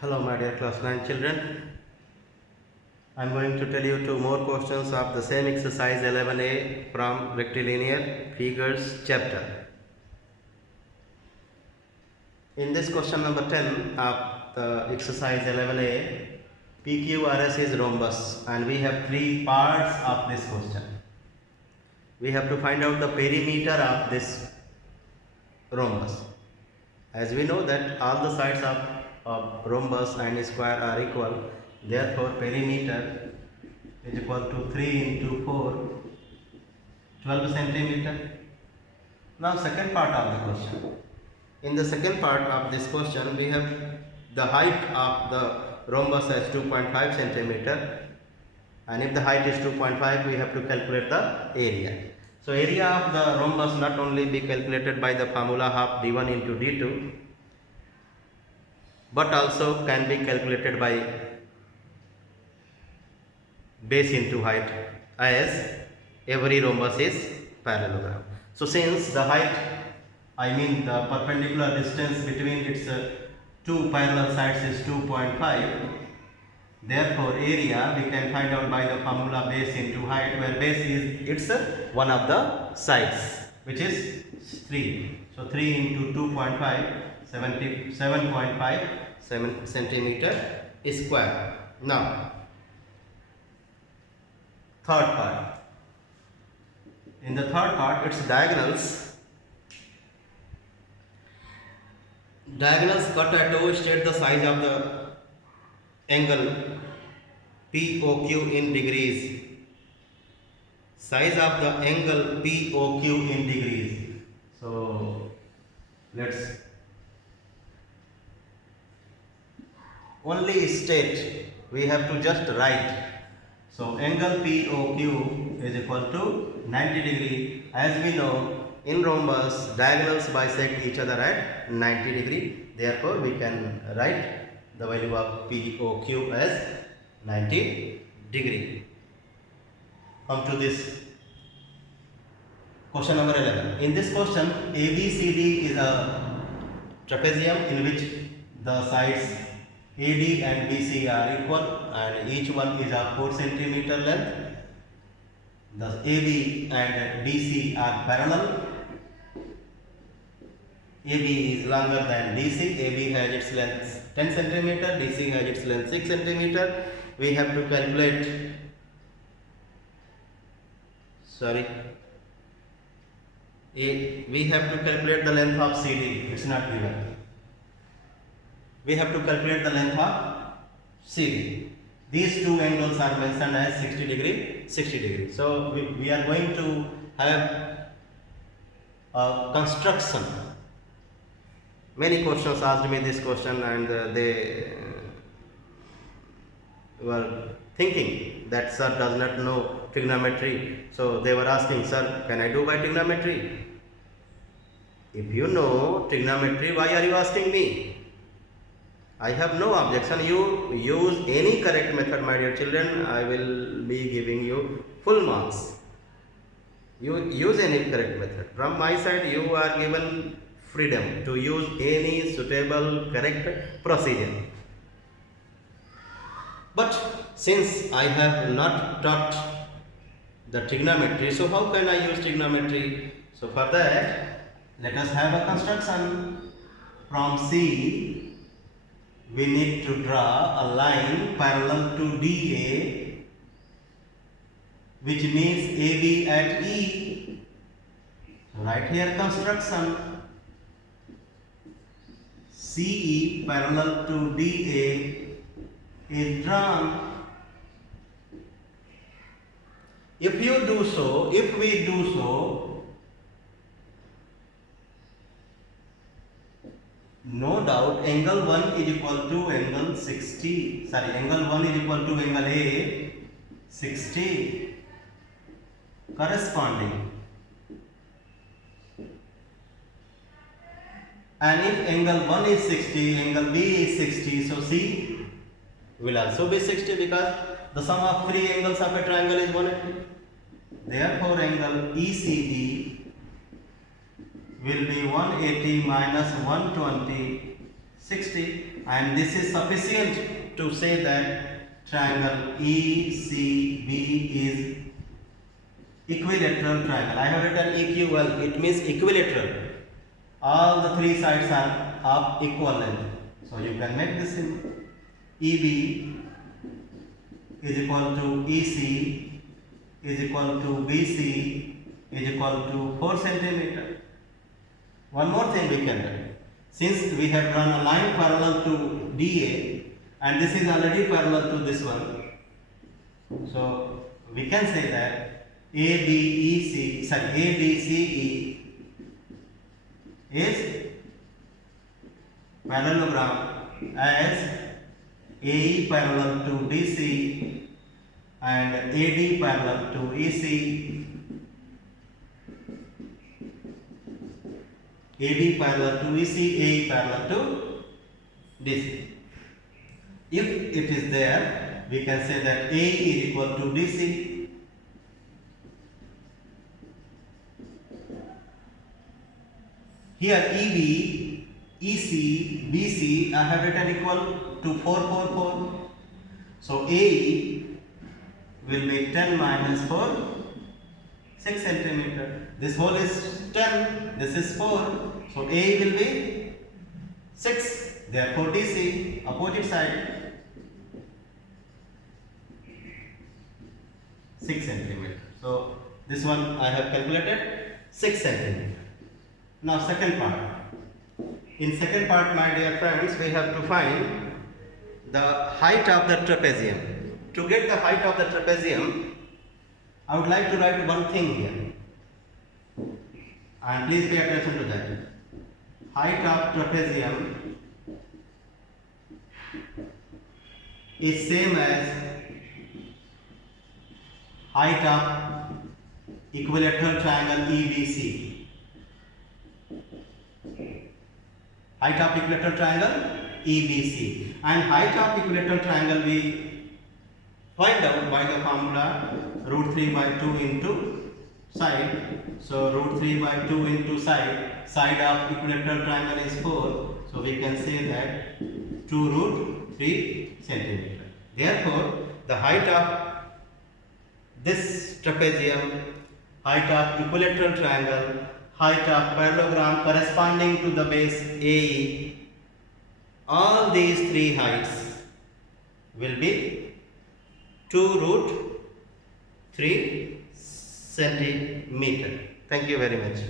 Hello, my dear class 9 children. I am going to tell you two more questions of the same exercise 11a from rectilinear figures chapter. In this question number 10 of the exercise 11a, PQRS is rhombus and we have three parts of this question. We have to find out the perimeter of this rhombus. As we know that all the sides of rhombus and square are equal, therefore perimeter is equal to 3 into 4, 12 centimeter. Now second part of the question. In the second part of this question, we have the height of the rhombus as 2.5 centimeter, and if the height is 2.5, we have to calculate the area. So area of the rhombus not only be calculated by the formula half d1 into d2, but also can be calculated by base into height, as every rhombus is parallelogram. So since the height, I mean the perpendicular distance between its two parallel sides is 2.5, therefore area we can find out by the formula base into height, where base is its one of the sides, which is 3. So 3 into 2.5, 77.5 centimeter square. Now third part. In the third part, its diagonals cut at O state the size of the angle POQ in degrees. Size of the angle POQ in degrees. So let's only state, we have to just write. So angle POQ is equal to 90 degree. As we know, in rhombus diagonals bisect each other at 90 degree. Therefore we can write the value of POQ as 90 degree. Come to this question number 11. In this question, ABCD is a trapezium in which the sides AD and BC are equal and each one is of 4 centimeter length. Thus AB and DC are parallel. AB is longer than DC. AB has its length 10 centimeter, DC has its length 6 centimeter. We have to calculate, we have to calculate the length of CD. It's not given. We have to calculate the length of CD. These two angles are mentioned as 60 degree, 60 degree. So we are going to have a construction. Many questions asked me this question, and they were thinking that sir does not know trigonometry. So they were asking, sir, can I do by trigonometry? If you know trigonometry, why are you asking me? I have no objection. You use any correct method, my dear children. I will be giving you full marks. You use any correct method. From my side, you are given freedom to use any suitable correct procedure. But since I have not taught the trigonometry, so how can I use trigonometry? So for that, let us have a construction. From C, we need to draw a line parallel to DA, which means AB at E. Right here construction. CE parallel to DA is drawn. If we do so, no doubt angle 1 is equal to angle 60. Angle 1 is equal to angle A 60 corresponding. And if angle 1 is 60, angle B is 60, so C will also be 60 because the sum of three angles of a triangle is 180. Therefore angle ECE will be 180 minus 120, 60, and this is sufficient to say that triangle ECB is equilateral triangle. I have written EQL, it means equilateral. All the three sides are of equal length. So you can make this in EB is equal to EC is equal to BC is equal to 4 centimeter. One more thing we can do. Since we have drawn a line parallel to DA and this is already parallel to this one, so we can say that ABCE is parallelogram as AE parallel to DC and AD parallel to EC, AD parallel to EC, AE parallel to DC. If it is there, we can say that AE is equal to DC. Here EB, EC, BC I have written equal to 4, 4, 4. So AE will be 10 minus 4, 6 centimeter. This whole is 10, this is 4. So AE will be 6. Therefore DC, opposite side, 6 centimeter. So this one I have calculated 6 centimeter. Now second part. In second part, my dear friends, we have to find the height of the trapezium. To get the height of the trapezium, I would like to write one thing here. And please pay attention to that. Height of trapezium is same as height of equilateral triangle EBC. Height of equilateral triangle EBC, and height of equilateral triangle we find out by the formula root 3 by 2 into side. So root 3 by 2 into side. Side of equilateral triangle is 4. So we can say that 2 root 3 centimeter. Therefore, the height of this trapezium, height of equilateral triangle, height of parallelogram corresponding to the base AE, all these three heights will be 2 root 3 centimeter. Thank you very much.